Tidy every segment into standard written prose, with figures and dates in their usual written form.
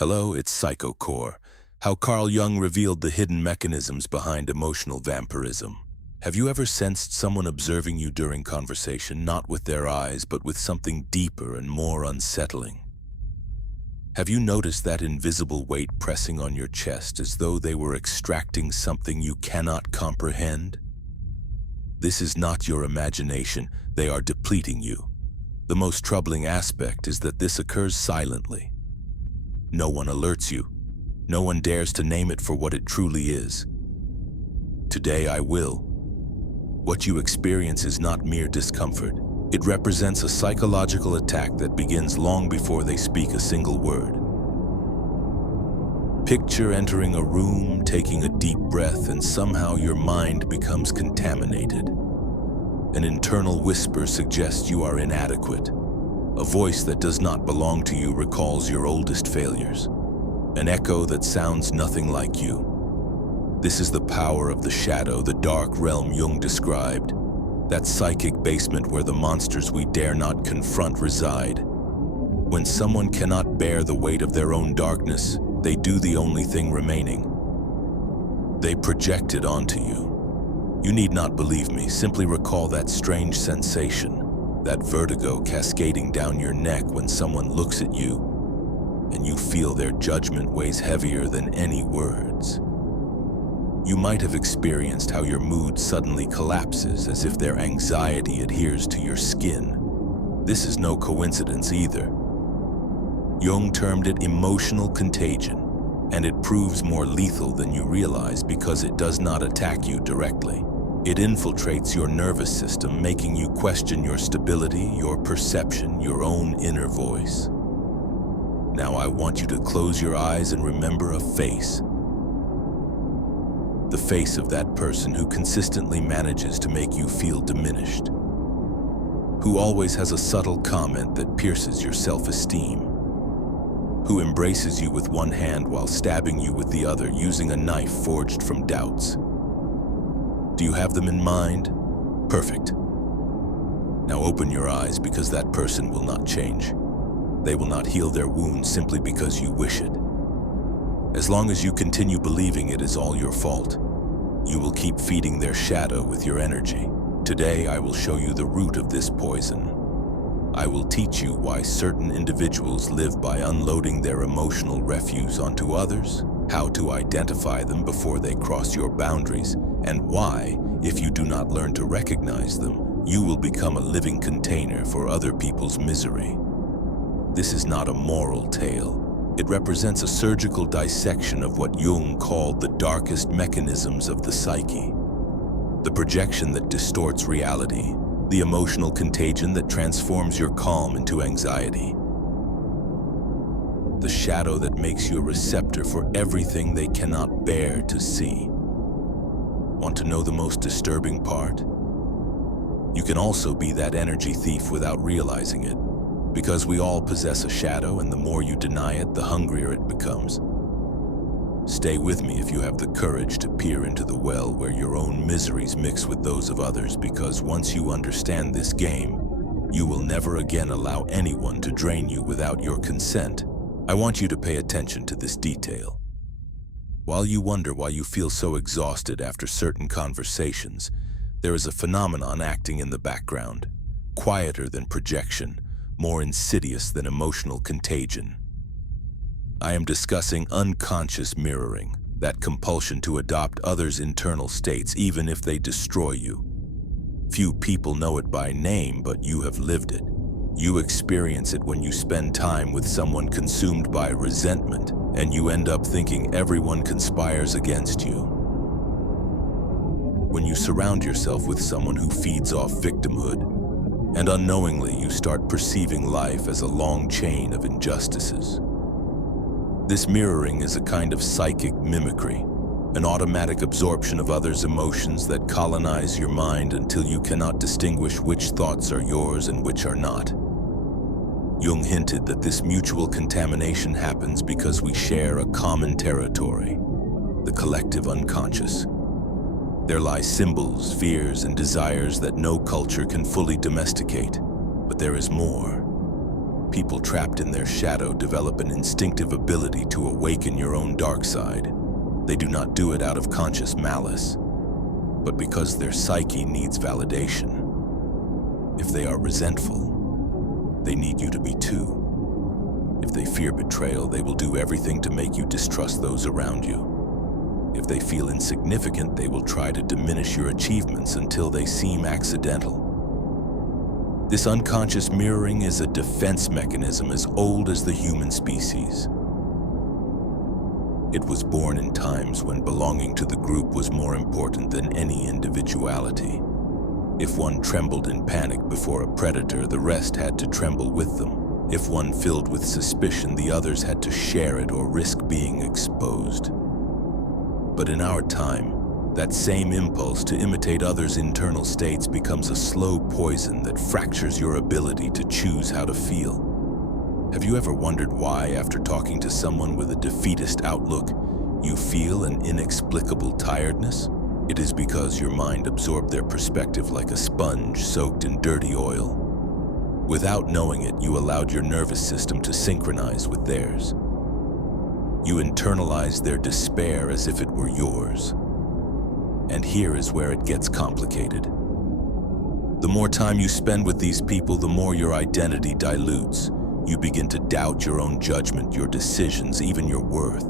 Hello, it's Psychocore. How Carl Jung revealed the hidden mechanisms behind emotional vampirism. Have you ever sensed someone observing you during conversation, not with their eyes, but with something deeper and more unsettling? Have you noticed that invisible weight pressing on your chest as though they were extracting something you cannot comprehend? This is not your imagination, they are depleting you. The most troubling aspect is that this occurs silently. No one alerts you. No one dares to name it for what it truly is. Today I will. What you experience is not mere discomfort. It represents a psychological attack that begins long before they speak a single word. Picture entering a room, taking a deep breath, and somehow your mind becomes contaminated. An internal whisper suggests you are inadequate. A voice that does not belong to you recalls your oldest failures. An echo that sounds nothing like you. This is the power of the shadow, the dark realm Jung described. That psychic basement where the monsters we dare not confront reside. When someone cannot bear the weight of their own darkness, they do the only thing remaining. They project it onto you. You need not believe me, simply recall that strange sensation. That vertigo cascading down your neck when someone looks at you, and you feel their judgment weighs heavier than any words. You might have experienced how your mood suddenly collapses as if their anxiety adheres to your skin. This is no coincidence either. Jung termed it emotional contagion, and it proves more lethal than you realize because it does not attack you directly. It infiltrates your nervous system, making you question your stability, your perception, your own inner voice. Now I want you to close your eyes and remember a face. The face of that person who consistently manages to make you feel diminished. Who always has a subtle comment that pierces your self-esteem. Who embraces you with one hand while stabbing you with the other using a knife forged from doubts. Do you have them in mind? Perfect. Now open your eyes because that person will not change. They will not heal their wounds simply because you wish it. As long as you continue believing it is all your fault, you will keep feeding their shadow with your energy. Today I will show you the root of this poison. I will teach you why certain individuals live by unloading their emotional refuse onto others, how to identify them before they cross your boundaries, and why, if you do not learn to recognize them, you will become a living container for other people's misery. This is not a moral tale. It represents a surgical dissection of what Jung called the darkest mechanisms of the psyche. The projection that distorts reality, the emotional contagion that transforms your calm into anxiety. The shadow that makes you a receptor for everything they cannot bear to see. Want to know the most disturbing part? You can also be that energy thief without realizing it, because we all possess a shadow, and the more you deny it, the hungrier it becomes. Stay with me if you have the courage to peer into the well where your own miseries mix with those of others, because once you understand this game, you will never again allow anyone to drain you without your consent. I want you to pay attention to this detail. While you wonder why you feel so exhausted after certain conversations, there is a phenomenon acting in the background, quieter than projection, more insidious than emotional contagion. I am discussing unconscious mirroring, that compulsion to adopt others' internal states even if they destroy you. Few people know it by name, but you have lived it. You experience it when you spend time with someone consumed by resentment, and you end up thinking everyone conspires against you. When you surround yourself with someone who feeds off victimhood, and unknowingly you start perceiving life as a long chain of injustices. This mirroring is a kind of psychic mimicry, an automatic absorption of others' emotions that colonize your mind until you cannot distinguish which thoughts are yours and which are not. Jung hinted that this mutual contamination happens because we share a common territory, the collective unconscious. There lie symbols, fears, and desires that no culture can fully domesticate, but there is more. People trapped in their shadow develop an instinctive ability to awaken your own dark side. They do not do it out of conscious malice, but because their psyche needs validation. If they are resentful, they need you to be too. If they fear betrayal, they will do everything to make you distrust those around you. If they feel insignificant, they will try to diminish your achievements until they seem accidental. This unconscious mirroring is a defense mechanism as old as the human species. It was born in times when belonging to the group was more important than any individuality. If one trembled in panic before a predator, the rest had to tremble with them. If one filled with suspicion, the others had to share it or risk being exposed. But in our time, that same impulse to imitate others' internal states becomes a slow poison that fractures your ability to choose how to feel. Have you ever wondered why, after talking to someone with a defeatist outlook, you feel an inexplicable tiredness? It is because your mind absorbed their perspective like a sponge soaked in dirty oil. Without knowing it, you allowed your nervous system to synchronize with theirs. You internalized their despair as if it were yours. And here is where it gets complicated. The more time you spend with these people, the more your identity dilutes. You begin to doubt your own judgment, your decisions, even your worth.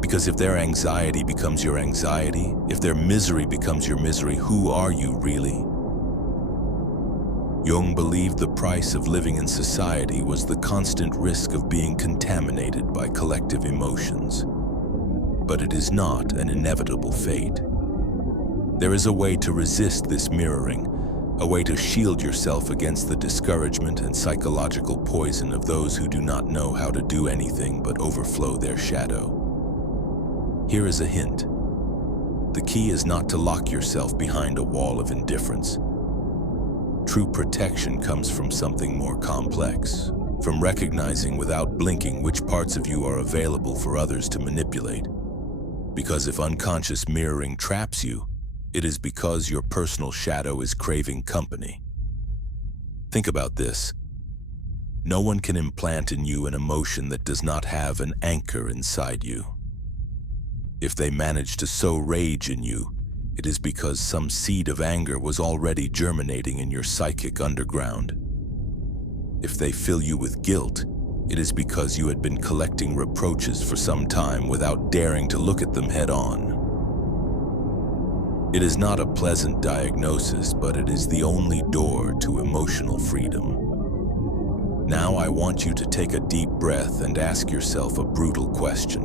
Because if their anxiety becomes your anxiety, if their misery becomes your misery, who are you really? Jung believed the price of living in society was the constant risk of being contaminated by collective emotions. But it is not an inevitable fate. There is a way to resist this mirroring, a way to shield yourself against the discouragement and psychological poison of those who do not know how to do anything but overflow their shadow. Here is a hint. The key is not to lock yourself behind a wall of indifference. True protection comes from something more complex, from recognizing without blinking which parts of you are available for others to manipulate. Because if unconscious mirroring traps you, it is because your personal shadow is craving company. Think about this. No one can implant in you an emotion that does not have an anchor inside you. If they manage to sow rage in you, it is because some seed of anger was already germinating in your psychic underground. If they fill you with guilt, it is because you had been collecting reproaches for some time without daring to look at them head on. It is not a pleasant diagnosis, but it is the only door to emotional freedom. Now I want you to take a deep breath and ask yourself a brutal question.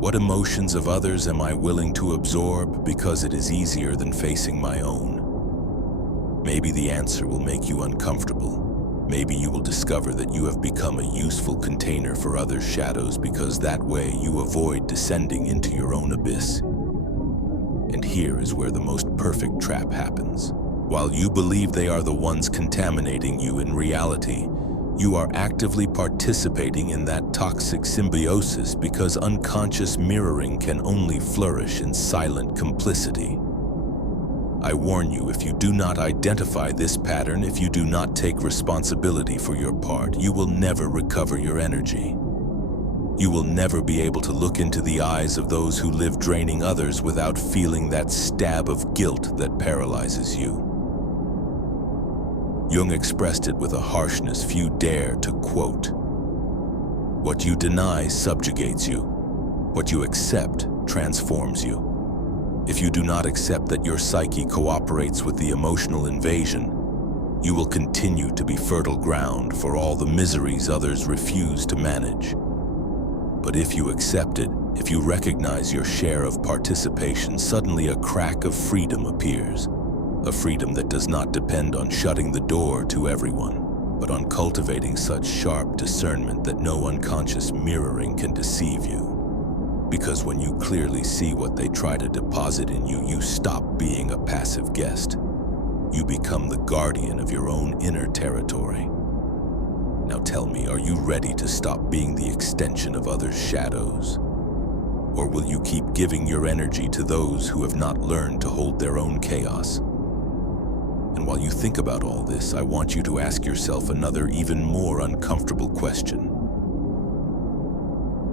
What emotions of others am I willing to absorb because it is easier than facing my own? Maybe the answer will make you uncomfortable. Maybe you will discover that you have become a useful container for others' shadows because that way you avoid descending into your own abyss. And here is where the most perfect trap happens. While you believe they are the ones contaminating you, in reality, you are actively participating in that toxic symbiosis because unconscious mirroring can only flourish in silent complicity. I warn you, if you do not identify this pattern, if you do not take responsibility for your part, you will never recover your energy. You will never be able to look into the eyes of those who live draining others without feeling that stab of guilt that paralyzes you. Jung expressed it with a harshness few dare to quote. What you deny subjugates you. What you accept transforms you. If you do not accept that your psyche cooperates with the emotional invasion, you will continue to be fertile ground for all the miseries others refuse to manage. But if you accept it, if you recognize your share of participation, suddenly a crack of freedom appears. A freedom that does not depend on shutting the door to everyone, but on cultivating such sharp discernment that no unconscious mirroring can deceive you. Because when you clearly see what they try to deposit in you, you stop being a passive guest. You become the guardian of your own inner territory. Now tell me, are you ready to stop being the extension of others' shadows? Or will you keep giving your energy to those who have not learned to hold their own chaos? And while you think about all this, I want you to ask yourself another, even more uncomfortable question.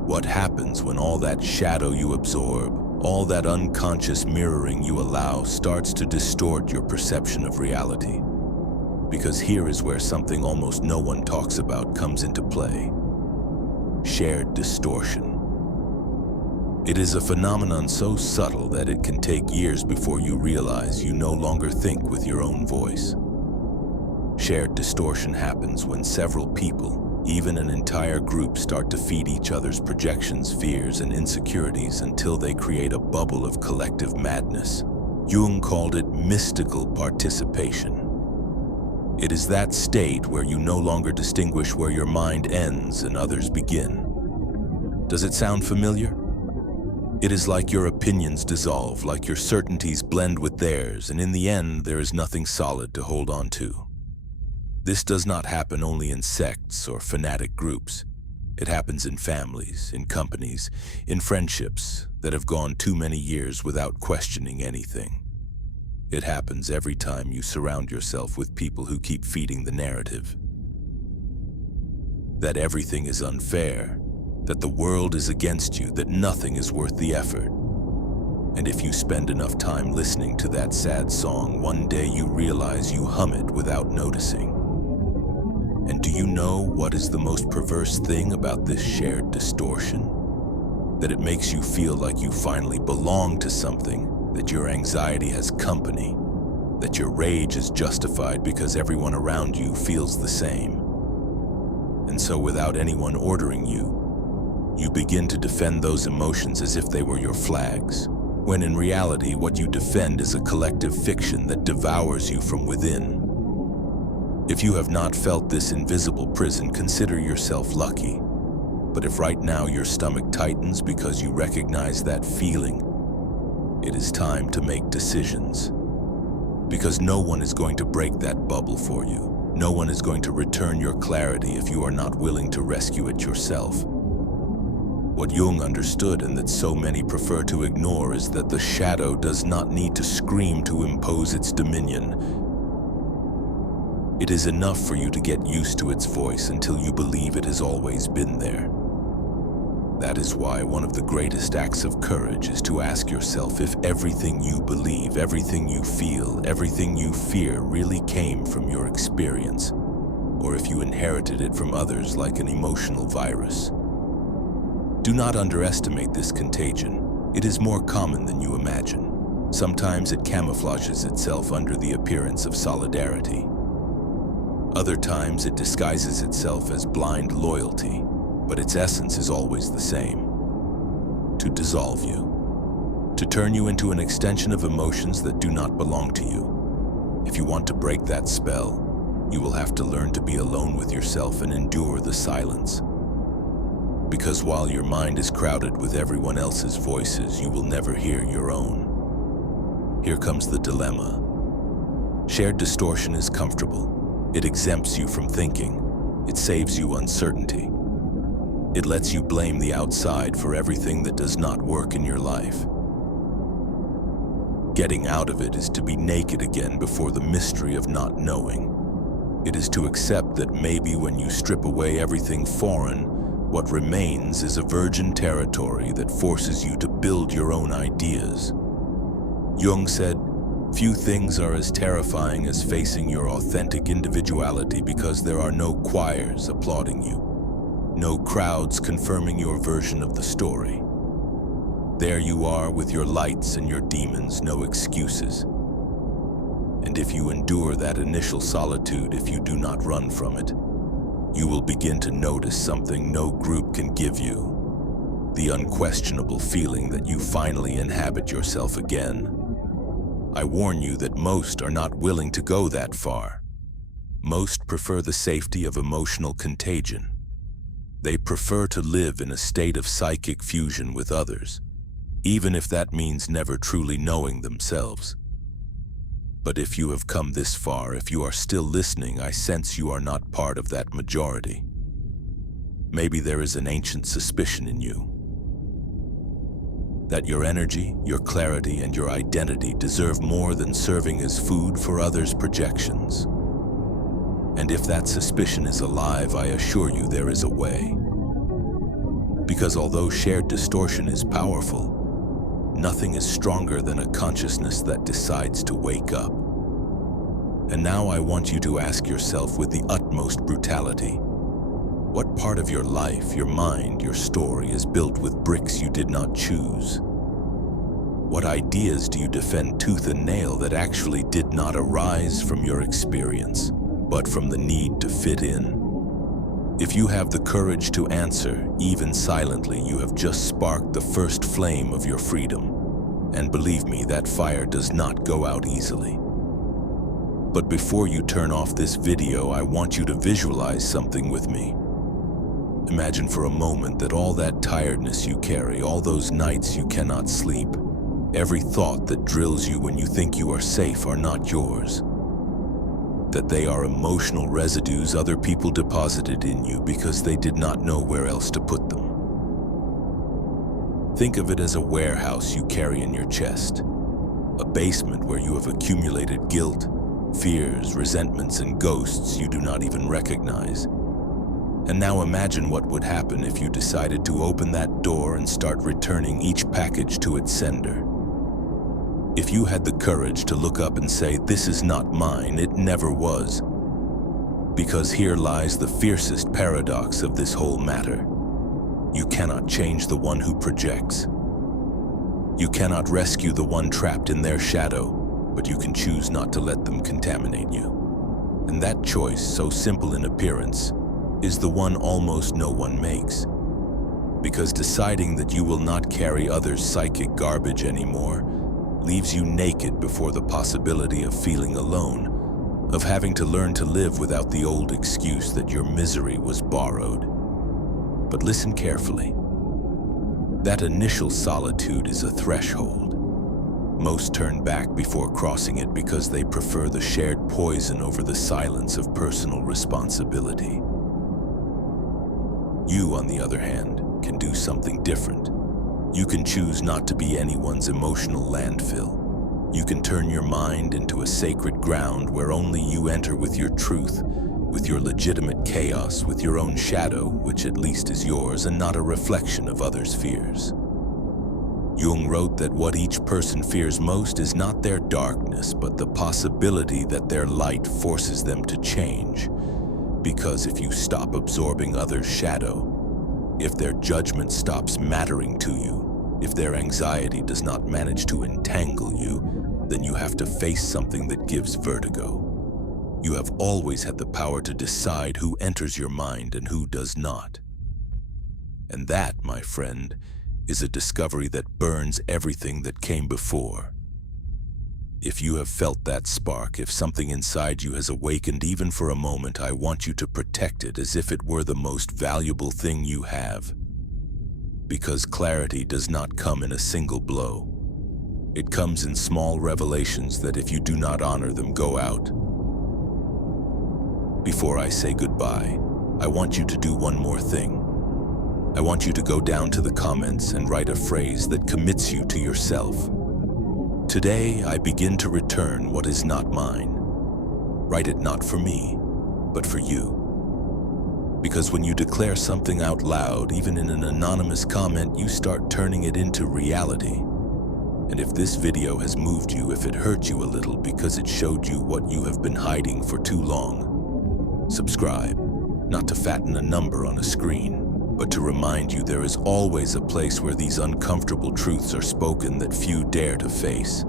What happens when all that shadow you absorb, all that unconscious mirroring you allow, starts to distort your perception of reality? Because here is where something almost no one talks about comes into play. Shared distortion. It is a phenomenon so subtle that it can take years before you realize you no longer think with your own voice. Shared distortion happens when several people, even an entire group, start to feed each other's projections, fears, and insecurities until they create a bubble of collective madness. Jung called it mystical participation. It is that state where you no longer distinguish where your mind ends and others begin. Does it sound familiar? It is like your opinions dissolve, like your certainties blend with theirs, and in the end, there is nothing solid to hold on to. This does not happen only in sects or fanatic groups. It happens in families, in companies, in friendships that have gone too many years without questioning anything. It happens every time you surround yourself with people who keep feeding the narrative that everything is unfair, that the world is against you, that nothing is worth the effort. And if you spend enough time listening to that sad song, one day you realize you hum it without noticing. And do you know what is the most perverse thing about this shared distortion? That it makes you feel like you finally belong to something, that your anxiety has company, that your rage is justified because everyone around you feels the same. And so without anyone ordering you, you begin to defend those emotions as if they were your flags, when in reality what you defend is a collective fiction that devours you from within. If you have not felt this invisible prison, consider yourself lucky. But if right now your stomach tightens because you recognize that feeling, it is time to make decisions. Because no one is going to break that bubble for you. No one is going to return your clarity if you are not willing to rescue it yourself. What Jung understood, and that so many prefer to ignore, is that the shadow does not need to scream to impose its dominion. It is enough for you to get used to its voice until you believe it has always been there. That is why one of the greatest acts of courage is to ask yourself if everything you believe, everything you feel, everything you fear really came from your experience, or if you inherited it from others like an emotional virus. Do not underestimate this contagion. It is more common than you imagine. Sometimes it camouflages itself under the appearance of solidarity. Other times it disguises itself as blind loyalty, but its essence is always the same: to dissolve you, to turn you into an extension of emotions that do not belong to you. If you want to break that spell, you will have to learn to be alone with yourself and endure the silence. Because while your mind is crowded with everyone else's voices, you will never hear your own. Here comes the dilemma. Shared distortion is comfortable. It exempts you from thinking. It saves you uncertainty. It lets you blame the outside for everything that does not work in your life. Getting out of it is to be naked again before the mystery of not knowing. It is to accept that maybe when you strip away everything foreign, what remains is a virgin territory that forces you to build your own ideas. Jung said, "Few things are as terrifying as facing your authentic individuality, because there are no choirs applauding you, no crowds confirming your version of the story. There you are with your lights and your demons, no excuses. And if you endure that initial solitude, if you do not run from it, you will begin to notice something no group can give you: the unquestionable feeling that you finally inhabit yourself again. I warn you that most are not willing to go that far. Most prefer the safety of emotional contagion. They prefer to live in a state of psychic fusion with others, even if that means never truly knowing themselves. But if you have come this far, if you are still listening, I sense you are not part of that majority. Maybe there is an ancient suspicion in you. That your energy, your clarity, and your identity deserve more than serving as food for others' projections. And if that suspicion is alive, I assure you there is a way. Because although shared distortion is powerful, nothing is stronger than a consciousness that decides to wake up. And now I want you to ask yourself with the utmost brutality, what part of your life, your mind, your story is built with bricks you did not choose? What ideas do you defend tooth and nail that actually did not arise from your experience, but from the need to fit in? If you have the courage to answer, even silently, you have just sparked the first flame of your freedom. And believe me, that fire does not go out easily. But before you turn off this video, I want you to visualize something with me. Imagine for a moment that all that tiredness you carry, all those nights you cannot sleep, every thought that drills you when you think you are safe are not yours. That they are emotional residues other people deposited in you because they did not know where else to put them. Think of it as a warehouse you carry in your chest, a basement where you have accumulated guilt, fears, resentments, and ghosts you do not even recognize. And now imagine what would happen if you decided to open that door and start returning each package to its sender. If you had the courage to look up and say, "This is not mine, it never was." Because here lies the fiercest paradox of this whole matter. You cannot change the one who projects. You cannot rescue the one trapped in their shadow, but you can choose not to let them contaminate you. And that choice, so simple in appearance, is the one almost no one makes. Because deciding that you will not carry others' psychic garbage anymore leaves you naked before the possibility of feeling alone, of having to learn to live without the old excuse that your misery was borrowed. But listen carefully. That initial solitude is a threshold. Most turn back before crossing it because they prefer the shared poison over the silence of personal responsibility. You, on the other hand, can do something different. You can choose not to be anyone's emotional landfill. You can turn your mind into a sacred ground where only you enter with your truth, with your legitimate chaos, with your own shadow, which at least is yours and not a reflection of others' fears. Jung wrote that what each person fears most is not their darkness, but the possibility that their light forces them to change. Because if you stop absorbing others' shadow, if their judgment stops mattering to you, if their anxiety does not manage to entangle you, then you have to face something that gives vertigo. You have always had the power to decide who enters your mind and who does not. And that, my friend, is a discovery that burns everything that came before. If you have felt that spark, if something inside you has awakened even for a moment, I want you to protect it as if it were the most valuable thing you have. Because clarity does not come in a single blow. It comes in small revelations that if you do not honor them, go out. Before I say goodbye, I want you to do one more thing. I want you to go down to the comments and write a phrase that commits you to yourself. Today, I begin to return what is not mine. Write it not for me, but for you. Because when you declare something out loud, even in an anonymous comment, you start turning it into reality. And if this video has moved you, if it hurt you a little because it showed you what you have been hiding for too long, subscribe, not to fatten a number on a screen, but to remind you there is always a place where these uncomfortable truths are spoken that few dare to face.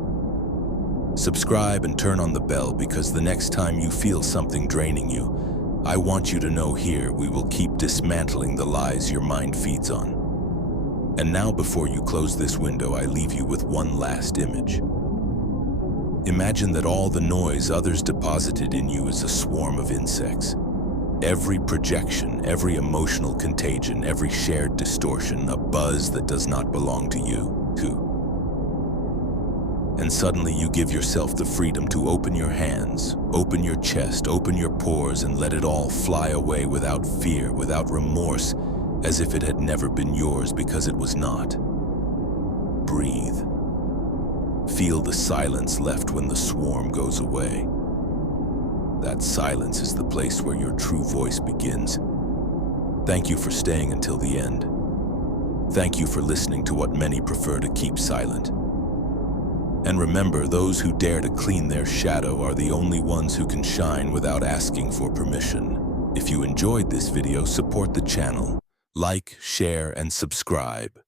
Subscribe and turn on the bell, because the next time you feel something draining you, I want you to know here we will keep dismantling the lies your mind feeds on. And now, before you close this window, I leave you with one last image. Imagine that all the noise others deposited in you is a swarm of insects. Every projection, every emotional contagion, every shared distortion, a buzz that does not belong to you, too. And suddenly you give yourself the freedom to open your hands, open your chest, open your pores, and let it all fly away without fear, without remorse, as if it had never been yours, because it was not. breathe. Feel the silence left when the swarm goes away. That silence is the place where your true voice begins. Thank you for staying until the end. Thank you for listening to what many prefer to keep silent. And remember, those who dare to clean their shadow are the only ones who can shine without asking for permission. If you enjoyed this video, support the channel. Like, share, and subscribe.